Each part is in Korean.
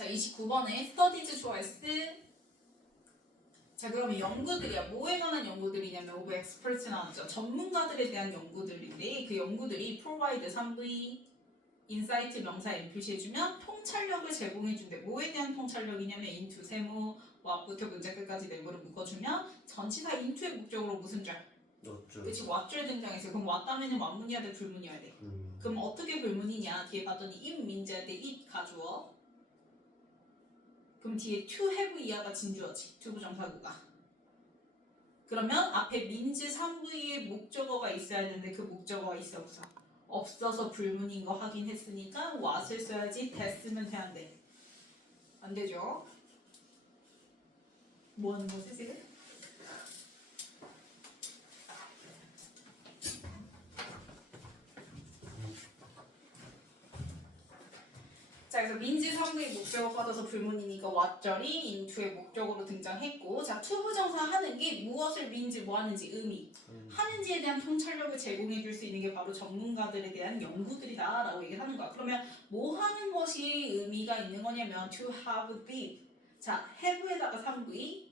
자, 29번에 studies 좋아했어. 자, 그러면 연구들이야. 뭐에 관한 연구들이냐면 of experts 나왔죠. 전문가들에 대한 연구들인데 그 연구들이 provide 3V 인사이트 명사에 표시해주면 통찰력을 제공해준대. 뭐에 대한 통찰력이냐면 into 세모 what부터 문제 끝까지 내부를 묶어주면 전치사 into의 목적으로 무슨 줄? 였죠. 그치, what줄 등장했어요. 그럼 what 다음에는 what문이어야 돼, 불문이어야 돼? 그럼 어떻게 불문이냐? 뒤에 봤더니 it means할 때 it 가주어. 그럼 뒤에 to have 이하가 진주어지. 투부정사구가. 그러면 앞에 means 3부의 목적어가 있어야 되는데 그 목적어가 있어 없어? 없어서 불문인 거 확인했으니까 what을 써야지. 됐으면 돼, 안 돼? 안 되죠? 뭐 하는 거지 지금? 자, 그래서 민지 3부의 목적어 빠져서 불문이니까 what절이 into의 목적어로 등장했고, 자, 투부정사 하는 게 무엇을 민지 뭐 하는지 의미 하는지에 대한 통찰력을 제공해 줄 수 있는 게 바로 전문가들에 대한 연구들이다 라고 얘기를 하는 거야. 그러면 뭐 하는 것이 의미가 있는 거냐면 to have deep. 자, have에다가 3V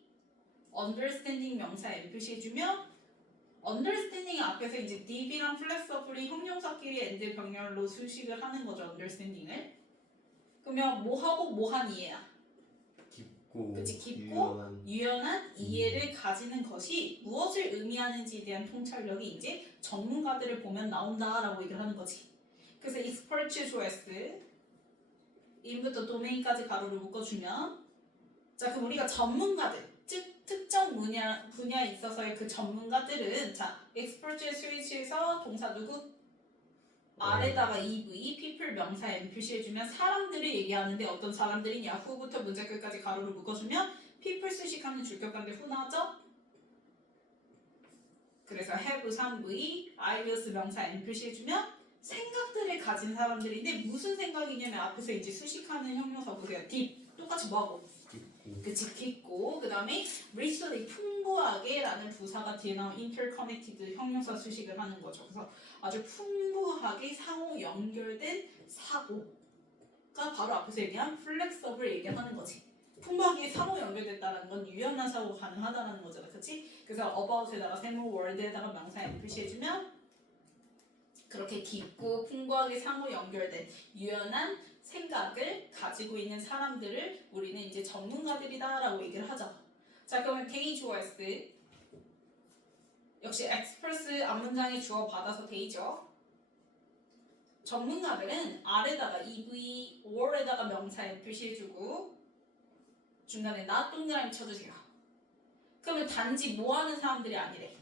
understanding 명사에 표시해주면 understanding 앞에서 이제 deep이랑 flexible이 형용사끼리 and 병렬로 수식을 하는 거죠. understanding을. 그러면 뭐하고 뭐한 이해야? 깊고 그치, 깊고 유연한 이해를 가지는 것이 무엇을 의미하는지에 대한 통찰력이 이제 전문가들을 보면 나온다라고 얘기를 하는 거지. 그래서 experts 좋아했어. 인부터 도메인까지 가로를 묶어주면, 자, 그럼 우리가 전문가들, 즉 특정 분야에 있어서의 그 전문가들은, 자, expert의 스위치에서 동사 누구? 아래다가 EV, people 명사에 표시해주면 사람들을 얘기하는데 어떤 사람들이냐? 후부터 문제 끝까지 가로를 묶어주면 people 수식하는 주격관데 후 나죠? 그래서 have 3V, ideas 명사에 표시해주면 생각들을 가진 사람들인데 무슨 생각이냐면 앞에서 이제 수식하는 형용사 보세요. deep, 똑같이 뭐하고? 그치, 깊고, 그 다음에 richly, 풍부하게 라는 부사가 뒤에 나온 interconnected 형용사 수식을 하는 거죠. 그래서 아주 풍부하게 상호 연결된 사고가 바로 앞에서 얘기한 flexible 얘기하는 거지. 풍부하게 상호 연결됐다는 건 유연한 사고가 가능하다는 거잖아. 그치? 그래서 about에다가 세모, word에다가 명사에 표시해주면 그렇게 깊고 풍부하게 상호 연결된 유연한 생각을 가지고 있는 사람들을 우리는 이제 전문가들이다라고 얘기를 하죠. 자, 그러면 they 좋아했을 역시 express 앞문장에 주어 받아서 they죠. 전문가들은 아래다가 EV, or에다가 명사에 표시해주고 중간에 not 동그라미 쳐주세요. 그러면 단지 뭐하는 사람들이 아니래.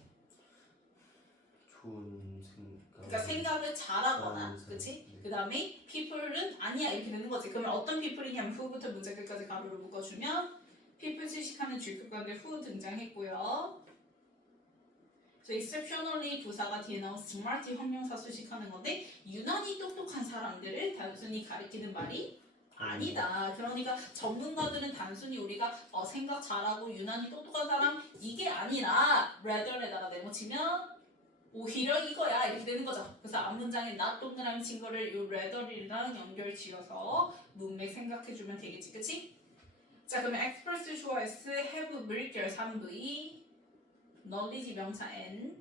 좋은 생각. 그러니까 생각을 잘하거나, 그치? 그 다음에 people은 아니야 이렇게 되는 거지. 그러면 어떤 people이냐면 who부터 문제 끝까지 가로를 묶어주면 people 수식하는 주격관데 who 등장했고요. 그래서 exceptionally 부사가 뒤에 나온 smart 형용사 수식하는 건데 유난히 똑똑한 사람들을 단순히 가리키는 말이 아니다. 그러니까 전문가들은 단순히 우리가 생각 잘하고 유난히 똑똑한 사람 이게 아니라 rather에다가 내모치면 오히려 이거야 이렇게 되는 거죠. 그래서 앞문장에 not 동그라미 친 거를 이 rather이랑 연결 지어서 문맥 생각해주면 되겠지, 그치? 자, 그러면 express 좋아했어 have 물결 3V knowledge 명사 n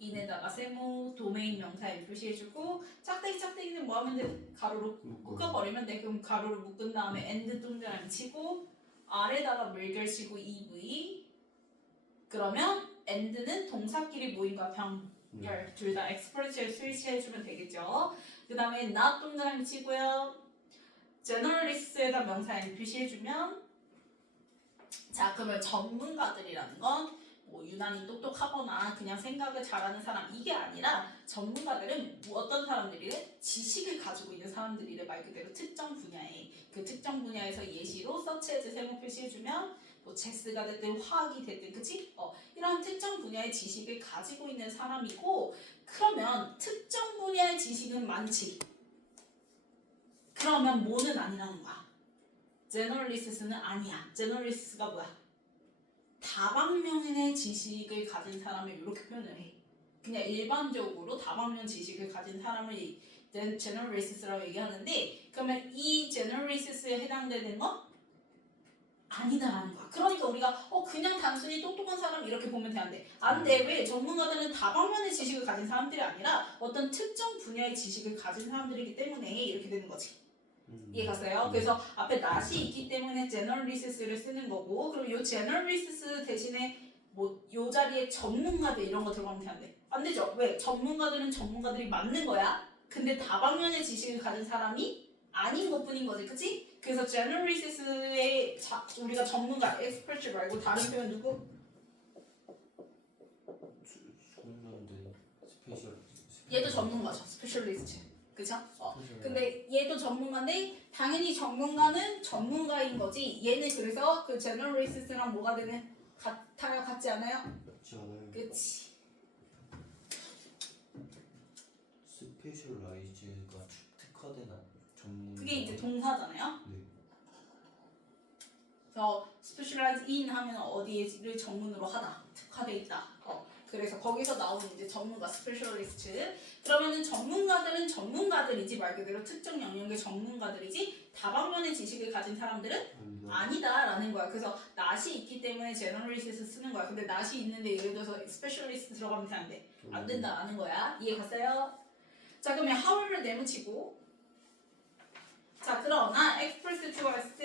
in에다가 세모 도메인 명사에 표시해주고 짝대기는 뭐 하면 돼? 가로로 묶어버리면 돼. 그럼 가로로 묶은 다음에 and 동그라미 치고 아래다가 물결 치고 EV 그러면 and는 동사끼리 모임과 병 둘 다 express에 스위치해주면 되겠죠. 그 다음에 not 동그라미 치고요. generalist에다 명사에 표시해주면 자, 그러면 전문가들이라는 건 뭐 유난히 똑똑하거나 그냥 생각을 잘하는 사람 이게 아니라 전문가들은 뭐 어떤 사람들이래? 지식을 가지고 있는 사람들이래. 말 그대로 특정 분야에 그 특정 분야에서 예시로 서치해서 세모 표시해주면 뭐 체스가 됐든 화학이 됐든 그치? 이런 특정 분야의 지식을 가지고 있는 사람이고 그러면 특정 분야의 지식은 많지. 그러면 뭐는 아니라는 거야. 제너럴리스트는 아니야. 제너럴리스트가 뭐야? 다방면의 지식을 가진 사람을 이렇게 표현을 해. 그냥 일반적으로 다방면 지식을 가진 사람을 generalis라고 얘기하는데 그러면 이 generalis에 해당되는 거 아니다라는 거야. 그러니까 우리가 그냥 단순히 똑똑한 사람 이렇게 보면 되는데 안 돼. 왜? 전문가들은 다방면의 지식을 가진 사람들이 아니라 어떤 특정 분야의 지식을 가진 사람들이기 때문에 이렇게 되는 거지. 이해 갔어요? 그래서 앞에 not이 있기 때문에 generalis를 쓰는 거고 그럼 요 generalist 대신에 뭐 요 자리에 전문가들 이런 거 들어가면 되는데 안 되죠. 왜? 전문가들은 전문가들이 맞는 거야. 근데 다방면의 지식을 가진 사람이 아닌 것뿐인 거지, 그치? 그래서 generalist의 우리가 전문가, expert 말고 다른 표현 누구? 전문가인데 스페셜. 얘도 전문가죠, specialist, 그쵸? 근데 얘도 전문가인데 당연히 전문가는 전문가인 거지. 얘는 그래서 그 generalist랑 뭐가 되는 같아요, 같지 않아요? 같지 않아요. 그치? 스페셜라이즈가 특화된 전문. 그게 이제 동사잖아요. 네. 그래서 specialize in 하면 어디를 전문으로 하다, 특화돼 있다. 그래서 거기서 나오는 이제 전문가 specialist. 그러면은 전문가들은 전문가들이지 말 그대로 특정 영역의 전문가들이지 다방면의 지식을 가진 사람들은 아니다라는 거야. 그래서 not이 있기 때문에 generalist에서 쓰는 거야. 근데 not이 있는데 예를 들어서 specialist 들어가면 되는데 안 된다라는 거야. 이해 갔어요? 자 그러면 however 내묻히고 자 그러나 express towards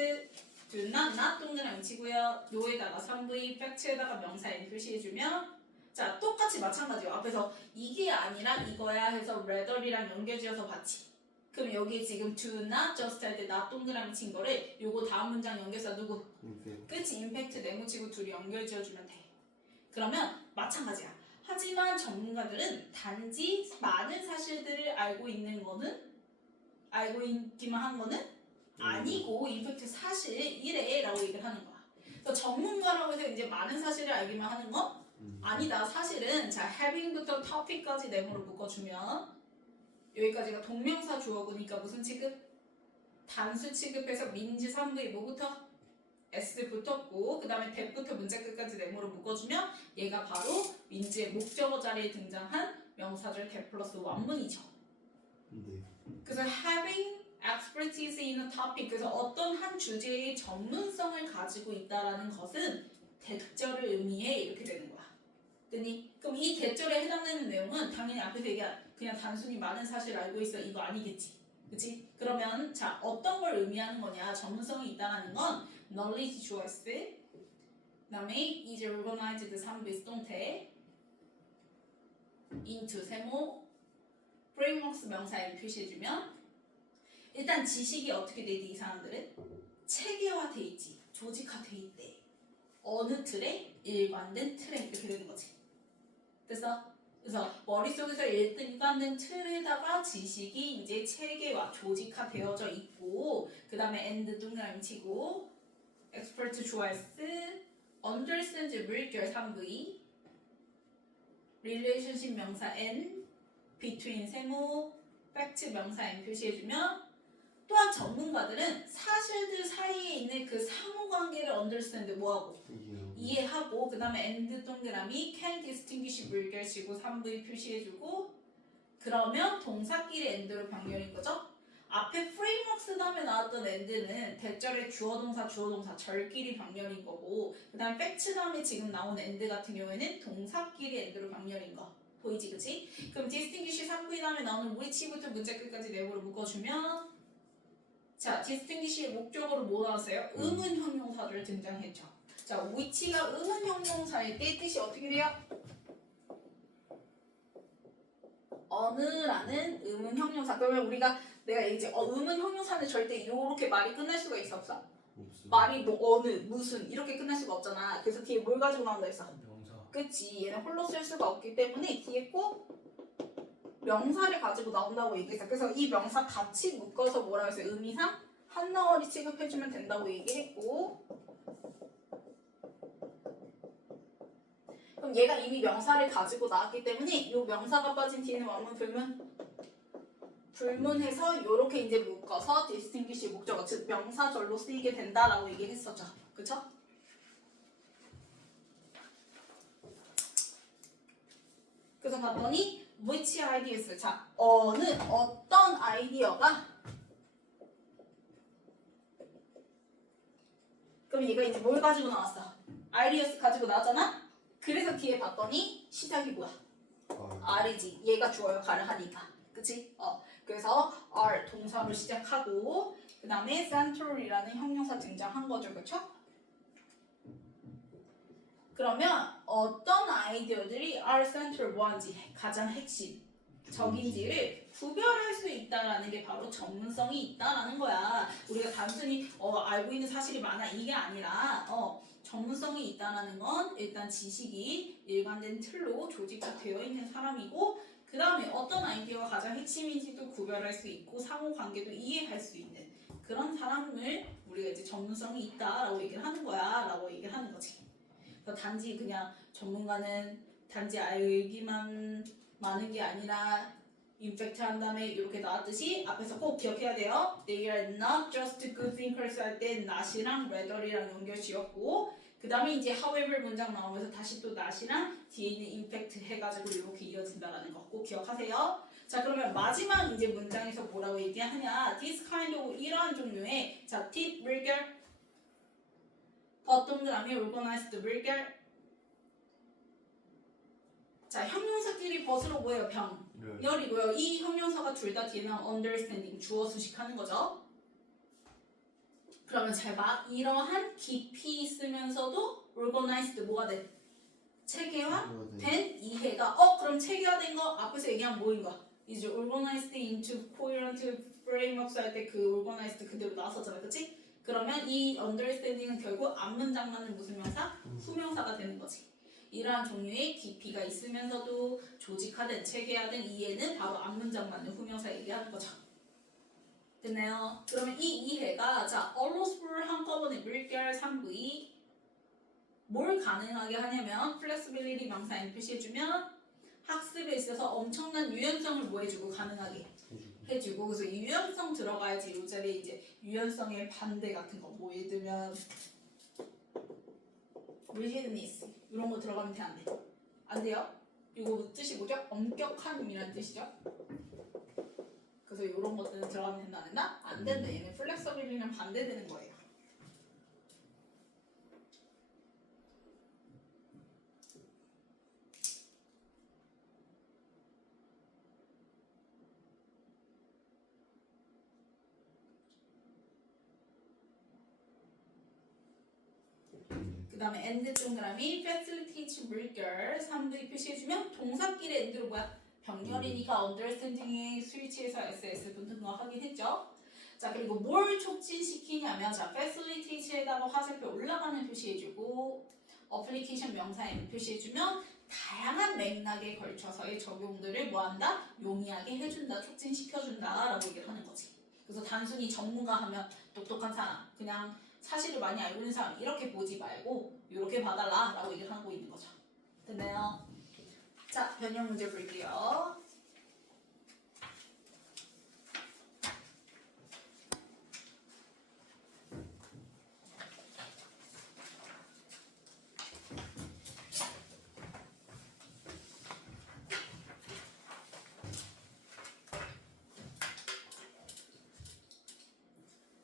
do not 동그라미 치고요. 요에다가 3V 팩트에다가 명사 n 표시해주면 자 똑같이 마찬가지요. 앞에서 이게 아니라 이거야 해서 rather이랑 연결지어서 받지. 그럼 여기 지금 do not just 할 때 not 동그라미 친 거를 요거 다음 문장 연결사 누구? 그치 임팩트 내묻히고 둘이 연결지어주면 돼. 그러면 마찬가지야. 하지만 전문가들은 단지 많은 사실들을 알고 있기만 한 거는 아니고 임팩트 사실 이래라고 얘기를 하는 거야. 그래서 전문가라고 해서 이제 많은 사실을 알기만 하는 거 아니다. 사실은 자 having부터 topic까지 네모를 묶어주면 여기까지가 동명사 주어구니까 무슨 취급? 단수 취급해서 민지 3부의 뭐부터? S 붙었고 그 다음에 that부터 문자 끝까지 네모를 묶어주면 얘가 바로 민지의 목적어 자리에 등장한 명사절 that 플러스 원문이죠. 네. 그래서 having expertise in a topic 그래서 어떤 한 주제의 전문성을 가지고 있다라는 것은 대절을 의미해 이렇게 되는 거야. 됐니? 그럼 이 대절에 해당되는 내용은 당연히 앞에서 얘기한 그냥 단순히 많은 사실을 알고 있어 이거 아니겠지. 그치? 그러면 자 어떤 걸 의미하는 거냐 전문성이 있다는 건 knowledge 주어스 그 다음에 is organized 3부 수동태 into 세모 frameworks 명사에 표시해주면 일단 지식이 어떻게 돼 있지 이 사람들은? 체계화돼 있지 조직화돼 있대 어느 틀에? 일관된 틀에 이렇게 되는 거지 됐어? 그래서 머릿속에서 일관된 틀에다가 지식이 이제 체계화 조직화되어져 있고 그 다음에 and 동그라미 치고 expert 주어스 understand 물결 3V relationship 명사 n between 세모 fact 명사 n 표시해주면 또한 전문가들은 사실들 사이에 있는 그 상호관계를 understand 뭐하고 이해하고 그 다음에 and 동그라미 can distinguish 물결 치고 3V 표시해주고 그러면 동사끼리 and로 병렬인 거죠. 앞에 frameworks 다음에 나왔던 and는 대절의 주어동사 절끼리 병렬인 거고 그 다음에 facts 다음에 지금 나온 and 같은 경우에는 동사끼리 and로 병렬인 거 보이지 그치? 그럼 distinguish 3V 다음에 나오는 which부터 문자 끝까지 네모로 묶어주면 자 distinguish의 목적어로 뭐 나왔어요? 의문 형용사를 등장했죠. 자 which가 의문 형용사일 때 뜻이 어떻게 돼요? 어느라는 의문 형용사 그러면 우리가 내가 이제 의문 형용사는 절대 이렇게 말이 끝날 수가 있어 없어? 말이 뭐 어느 무슨 이렇게 끝날 수가 없잖아. 그래서 뒤에 뭘 가지고 나온다 했어? 명사. 그치 얘는 홀로 쓸 수가 없기 때문에 뒤에 꼭 명사를 가지고 나온다고 얘기했어. 그래서 이 명사 같이 묶어서 뭐라고 했어요? 의미상 한 덩어리 취급해주면 된다고 얘기했고 그럼 얘가 이미 명사를 가지고 나왔기 때문에 이 명사가 빠진 뒤에는 원문 불문해서 이렇게 이제 묶어서 distinguish 목적어 즉 명사절로 쓰이게 된다라고 얘기했었죠. 그쵸? 그래서 봤더니 which ideas? 자, 어떤 아이디어가 그럼 얘가 이제 뭘 가지고 나왔어? ideas 가지고 나왔잖아? 그래서 뒤에 봤더니 시작이 뭐야? R이지. 얘가 주어요. 가를 하니까. 그치? 그래서 R 동사로 시작하고 그 다음에 central이라는 형용사 등장한 거죠. 그쵸? 그러면 어떤 아이디어들이 R central 뭐한지 가장 핵심 적인지를 구별할 수 있다라는 게 바로 전문성이 있다라는 거야. 우리가 단순히 알고 있는 사실이 많아 이게 아니라 전문성이 있다라는 건 일단 지식이 일관된 틀로 조직화되어 있는 사람이고 그 다음에 어떤 아이디어가 가장 핵심인지도 구별할 수 있고 상호관계도 이해할 수 있는 그런 사람을 우리가 이제 전문성이 있다라고 얘기를 하는 거야 라고 얘기를 하는 거지. 그래서 단지 그냥 전문가는 단지 알기만 많은 게 아니라 임팩트 한 다음에 이렇게 나왔듯이 앞에서 꼭 기억해야 돼요. They are not just good thinkers 할 때 not이랑 rather이랑 연결 지었고 그 다음에 이제 however 문장 나오면서 다시 또 not이랑 뒤에 있는 임팩트 해가지고 이렇게 이어진다라는 거 꼭 기억하세요. 자 그러면 마지막 이제 문장에서 뭐라고 얘기하냐 this kind of 이러한 종류의 자 tip 물결 동그라미 organized 물결 자 형용사끼리 벗으로 뭐예요? 병렬이고요. 이 형용사가 둘 다 뒤에 나온 understanding 주어 수식하는 거죠. 그러면 잘 봐. 이러한 깊이 있으면서도 organized 뭐가 돼? 체계화된 이해가 그럼 체계화된 거 앞에서 얘기한 뭐인 거야? 이제 organized into coherent frameworks 할 때 그 organized 그대로 나왔었잖아. 그치? 그러면 이 understanding은 결국 앞문장만은 무슨 명사? 후명사가 되는 거지. 이러한 종류의 깊이가 있으면서도 조직화된 체계화된 이해는 바로 앞문장만은 후명사 얘기하는 거죠. 됐나요? 그러면 이 이해가 자 allows for 한꺼번에 물결 3V 뭘 가능하게 하냐면 flexibility 명사에 표시해주면 학습에 있어서 엄청난 유연성을 뭐 해주고 가능하게 해주고 그래서 유연성 들어가야지 이 자리에 이제 유연성의 반대 같은 거 뭐 예를 들면 rigidness 이런 거 들어가면 돼 안 돼? 안 돼요? 이거 뜻이 뭐죠? 엄격함이라는 뜻이죠. 그래서 이런 것들은 들어가면 된다 안 된다? 안 된다. 얘는 플렉서빌리랑 반대되는 거예요. 그 다음에 end 동그라미 facilitate 물결 3V 표시해주면 동사끼리 end로 뭐야? 병렬이니까 understanding이 스위치에서 SS 붙는 거 확인했죠? 자 그리고 뭘 촉진시키냐면 자 facilitate에다가 화살표 올라가는 표시해주고 application 명사에 표시해주면 다양한 맥락에 걸쳐서의 적용들을 뭐한다? 용이하게 해준다, 촉진시켜준다 라고 얘기를 하는 거지. 그래서 단순히 전문가 하면 똑똑한 사람, 그냥 사실을 많이 알고 있는 사람 이렇게 보지 말고 이렇게 봐달라 라고 얘기를 하고 있는 거죠. 됐나요? 자, 변형 문제 볼게요.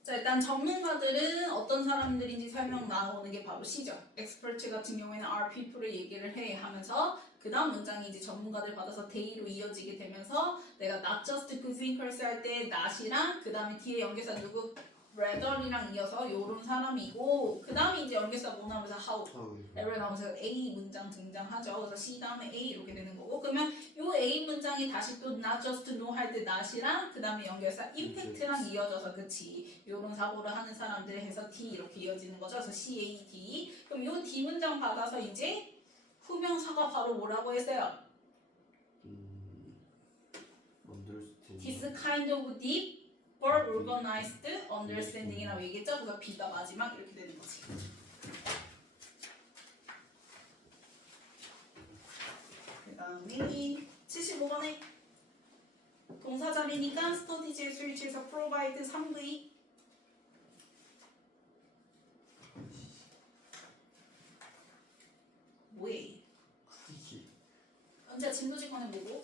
자 일단 전문가들은 어떤 사람들인지 설명 나오는 게 바로 C죠. experts 같은 경우에는 are people을 얘기를 해 하면서 그 다음 문장이 이제 전문가들 받아서 they로 이어지게 되면서 내가 not just good thinkers 할 때 not이랑 그 다음에 뒤에 연결사 누구? rather이랑 이어서 요런 사람이고 그 다음에 이제 연결사 뭐 나오면서 how 에러 나오면서 A 문장 등장하죠. 그래서 C 다음에 A 이렇게 되는 거고 그러면 요 A 문장이 다시 또 not just no 할 때 not이랑 그 다음에 연결사 impact랑 이어져서 그치 요런 사고를 하는 사람들 해서 D 이렇게 이어지는 거죠. 그래서 C, A, D 그럼 요 D 문장 받아서 이제 후명사가 바로 뭐라고 했어요? This kind of deep or organized understanding이라고 얘기했죠. 그래서 B가 마지막 이렇게 되는 거지. 그 다음에 75번에 동사 자리니까 studies의 스위치에서 provide 3V 뭐해? 언제야 진도직관에 뭐고?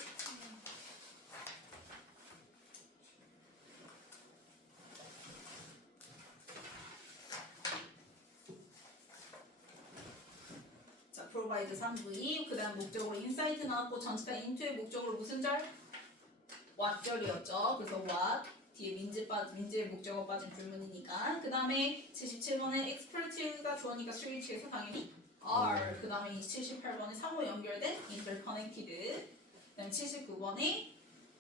provide 3V 그 다음 목적으로 insight 나왔고 전치사 into의 목적으로 무슨 절? what절이었죠. 그래서 what 뒤에 민지의 목적어 빠진 불문이니까 그 다음에 77번에 expert가 주어니까 switch에서 당연히 are 그 다음에 78번에 상호 연결된 interconnected 그 다음에 79번에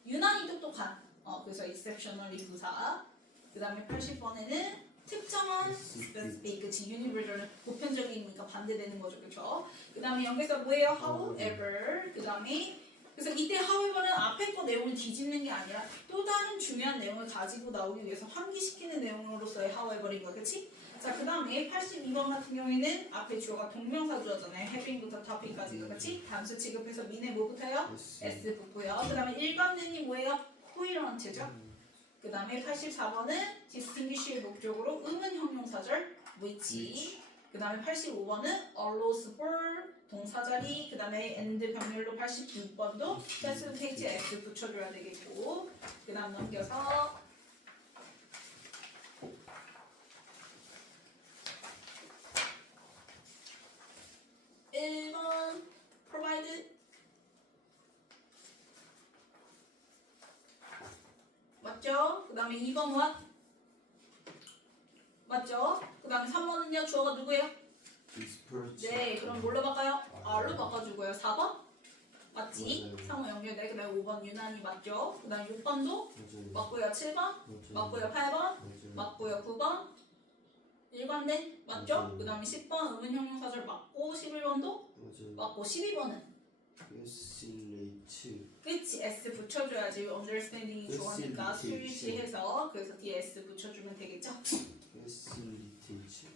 유난히 똑똑한 그래서 exceptionally 부사 그 다음에 80번에는 특정한 specific 그치 universal은 보편적이니까 반대되는 거죠 그쵸 그 다음에 여기서 뭐예요 however 그 다음에 그래서 이때 however는 앞에 거 내용을 뒤집는 게 아니라 또 다른 중요한 내용을 가지고 나오기 위해서 환기시키는 내용으로서의 however인 거야 그치 자 그 다음에 82번 같은 경우에는 앞에 주어가 동명사 주어잖아요 having부터 topic까지가 그치 단수 취급해서 민에 뭐부터요 S 붙고요 그 다음에 일반능이 뭐예요 coherent죠 그 다음에 84번은 distinguish의 목적으로 의문 형용사절 which 그 다음에 85번은 allows for 동사자리 그 다음에 and 병렬로 86번도 facilitate S 붙여줘야 되겠고 그 다음 넘겨서 1번 provide 맞죠? 그 다음에 2번 what? 맞죠? 그 다음에 3번은요 주어가 누구예요? 네 그럼 뭘로 바꿔요? R로 바꿔주고요 4번? 맞지? 맞아요. 상호 연결돼 그 다음에 5번 유난히 맞죠? 그 다음에 6번도 맞아요. 맞고요 7번? 맞아요. 맞고요 8번? 맞아요. 맞고요 9번? 일관된? 맞죠? 맞아요. 그 다음에 10번 의문 형용사절 맞고 11번도? 맞아요. 맞고 12번은? facilitate. 그치 S 붙여줘야지 understanding이 주어니까 Facilitation. 스위치해서 그래서 뒤에 S 붙여주면 되겠죠? facilitate.